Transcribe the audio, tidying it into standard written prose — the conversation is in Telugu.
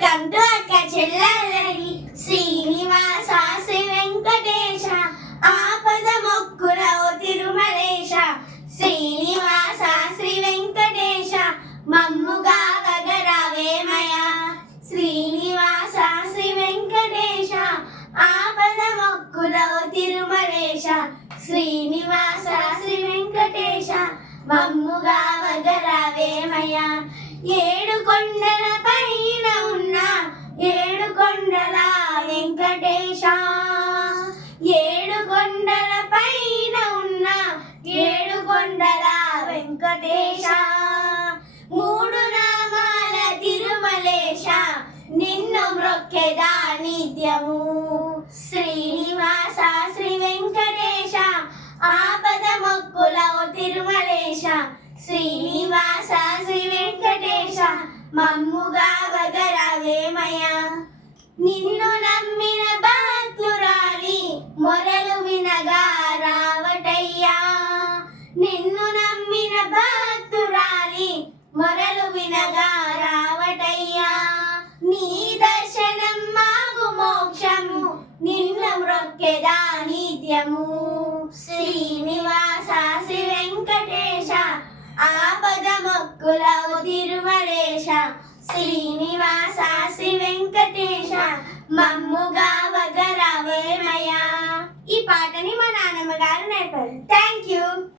వెల్కమ్ టు అక్క చెల్లెలరి శ్రీనివాస శ్రీ వెంకటేశ ఆపద మొక్కుల ఓ తిరుమలేశ శ్రీనివాస శ్రీ వెంకటేశ మమ్ముగా వగరావేమయ శ్రీనివాస శ్రీ వెంకటేశ ఆపద మొక్కుల ఓ తిరుమలేశ శ్రీనివాస శ్రీ వెంకటేశ మమ్ముగా వగరావేమయ ఏడు కొండల పైన ఉన్న ఏడు కొండల వెంకటేశ ఏడు కొండల పైన ఉన్న ఏడు కొండల వెంకటేశ మూడు నామాల తిరుమలేశ నిన్ను మ్రొక్కెదా నిత్యము శ్రీనివాస శ్రీ వెంకటేశ ఆపద మొక్కుల ఓ తిరుమలేశ శ్రీనివాస శ్రీ వెంకటేశ మమ్ముగా వగరావేమయ నిన్ను నమ్మిన భక్తురాలి మొరలు వినగా రావటయ్యా నిన్ను నమ్మిన భక్తురాలి మొరలు వినగా రావటయ్యా నీ దర్శనం మాకు మోక్షము నిన్ను మ్రొక్కెదా నిత్యము శ్రీనివాస శ్రీ వెంకటేశ ఆపద మొక్కుల ఓ తిరుమలేశ శ్రీనివాస శ్రీ వెంకటేశ మమ్ముగా వగరావేమయ. ఈ పాటని మా నాన్నమ్మ గారు నేర్పారు. Thank you.